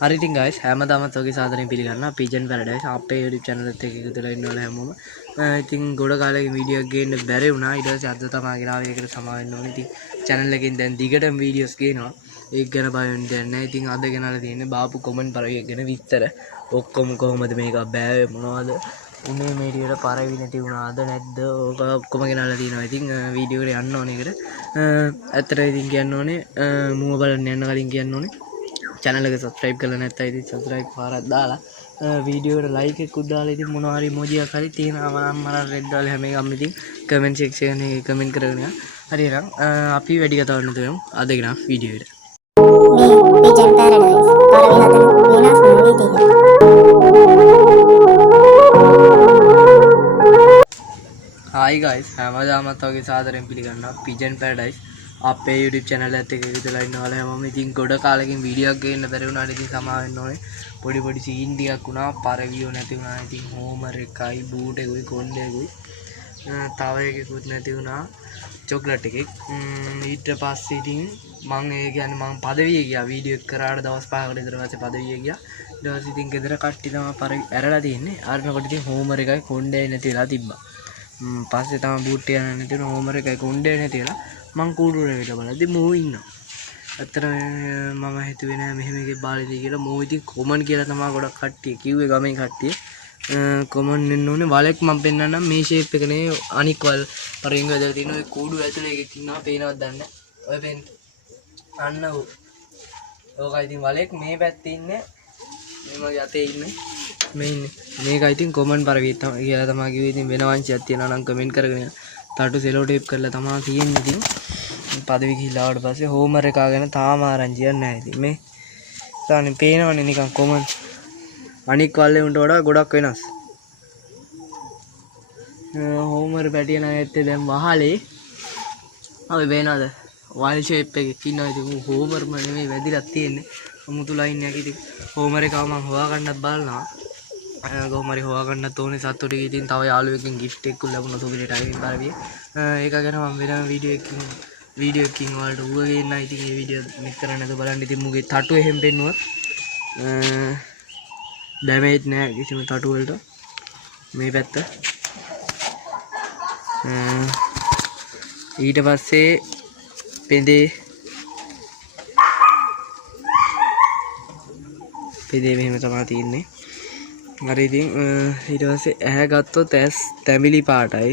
හරි ඉතින් guys හැමදාමත් ඔයගේ සාදරයෙන් පිළිගන්නවා Pigeon Paradise අපේ YouTube channel එකත් එක්ක එකතු වෙලා ඉන්නවල හැමෝම. ඉතින් ගොඩ කාලෙක වීඩියෝ එකක් ගේන්න බැරි වුණා. ඊට පස්සේ අද තමයි ගෙනාවේ. ඒකට සමා වෙන්න ඕනේ. ඉතින් channel එකෙන් දැන් දිගටම වීඩියෝස් ගේනවා. ඒක ගැන බය වෙන්න දෙයක් නැහැ. ඉතින් අද ගෙනාලා තියෙන්නේ බාපු කොමන්ට් පරවිය ගැන විස්තර. ඔක්කොම කොහොමද මේක බෑ මොනවද උනේ මේ විදියට පරවි නැති වුණාද නැද්ද ඕක ඔක්කොම ගෙනාලා තියෙනවා. ඉතින් වීඩියෝ එකට යන්න ඕනේ ඒකට. ඇත්තට ඉතින් කියන්න ඕනේ මූව බලන්න යන්න කලින් කියන්න ඕනේ channel එක subscribe කරලා නැත්නම් ඉතින් subscribe පාරක් දාලා වීඩියෝ එකට like එකක් දාලා ඉතින් මොනවා හරි emoji එකක් හරි තියෙනවා නම් මම red දාලා හැම එකම ඉතින් comment section එකේ comment කරගෙන යන්න. හරි එහෙනම් අපි වැඩි කතාවක් නැතුව යමු අද ගෙනා වීඩියෝ එකට. මේ Pigeon Paradise පරවි හදන වෙනස් වීඩියෝ. Hi guys හැමදාමත් වගේ සාදරයෙන් පිළිගන්නවා Pigeon Paradise අපේ YouTube channel එකත් එක්ක එකතු වෙලා ඉන්නවා හැමෝම. ඉතින් ගොඩ කාලෙකින් වීඩියෝ එකක් ගේන්න බැරි වුණාට ඉතින් සමා වෙන්න ඕනේ. පොඩි සීන් ටිකක් වුණා පරවියෝ නැති වුණා. ඉතින් හෝමර් එකයි බූට් එකයි කොණ්ඩේකුයි තව එකකුත් නැති වුණා චොක්ලට් එකෙක්. ඊට පස්සේ ඉතින් මම ඒ කියන්නේ මම පදවිය ගියා වීඩියෝ එක කරාට දවස් 5කට විතර පස්සේ පදවිය ගියා. ඊට පස්සේ ඉතින් ගෙදර කට්ටිය තමයි පරවි ඇරලා තියෙන්නේ. අරනකොට ඉතින් හෝමර් එකයි කොණ්ඩේ නැති වෙලා තිබ්බා. පස්සේ තමයි බූට් එක නැති වුණා හෝමර් එකයි කොණ්ඩේ නැති වෙලා මං කූඩුවේ වෙලා බලද්දි මූ ඉන්නවා. ඇත්තට මම හිතුවේ නෑ මෙහෙම එකේ බාලදී කියලා. මූ ඉතින් කොමන් කියලා තමයි ගොඩක් කට්ටිය කිව්වේ ගමේ කට්ටිය. කොමන් වෙන්න ඕනේ වලෙක් මම පෙන්නන්නම් මේ ෂේප් එක නේ අනික් වල පරිංග වැදලා තියෙන ඔය කූඩුව ඇතුලේ එකක් ඉන්නවා පේනවද දන්නේ නැහැ. ඔය පෙන්න අන්න ඕකයි ඉතින් වලෙක් මේ පැත්තේ ඉන්නේ මේ මගේ අතේ ඉන්නේ මේ ඉන්නේ මේකයි ඉතින් කොමන් පරවිය තමයි කියලා තමයි කිව්වේ. ඉතින් වෙන වංශයක් තියෙනවා නම් කමෙන්ට් කරගෙන තටු සෙලෝ ටේප් කරලා තමයි තියෙන්නේ. ඉතින් පදවි ගිහිල්ලා ආවට පස්සේ හෝමර් එක ගැන තාම ආරංචියක් නැහැ. ඉතින් මේ සානේ පේනවනේ නිකන් කොමන් අනික් වලේ උන්ට වඩා ගොඩක් වෙනස්. හෝමර් පැටිය නැත්තේ දැන් වහලේ ඔය වෙනවද වල් ෂේප් එකක් ඉන්නවා. ඉතින් හෝමර්ම නෙමෙයි වැදිලා තියෙන්නේ අමුතු ලයින් එකක්. ඉතින් හෝමර් එකව මම හොයාගන්නත් බලනවා. කොහොම හරි හොයාගන්නත් ඕනේ සතුටුයි. ඉතින් තව යාළුවෙක්ගෙන් gift එකක් ලැබුණා සුබිරට අයින් පරවිය. ඒක ගැන මම වෙනම වීඩියෝ එකකින් වලට ඌව ගේන්න. ඉතින් මේ වීඩියෝ මෙච්චර නැද බලන්න. ඉතින් මුගේ තටු එහෙම පෙන්නුවා ඩැමේජ් නෑ කිසිම තටු වලට. මේ පැත්ත ඊට පස්සේ පෙඳේ මෙහෙම තමයි තියෙන්නේ. හරි ඉතින් ඊට පස්සේ ඇහැ ගත්තොත් ඇස් තැඹිලි පාටයි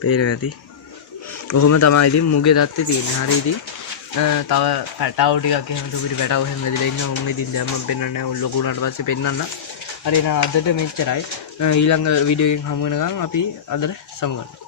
පේනවා ඇති. කොහොම තමයි ඉතින් මුගේ தත්තේ තියෙන්නේ. හරි ඉතින් තව පැටව ටිකක් එහෙම තුපිරි පැටව එහෙම වැදිලා ඉන්නවා. උන් ඉතින් දැන් මම පෙන්නන්නේ නැහැ. උන් ලොකු වුණාට පස්සේ පෙන්නන්න. හරි එහෙනම් අදට මෙච්චරයි. ඊළඟ වීඩියෝ එකකින් හමු වෙනකම් අපි අදට සමු ගන්නවා.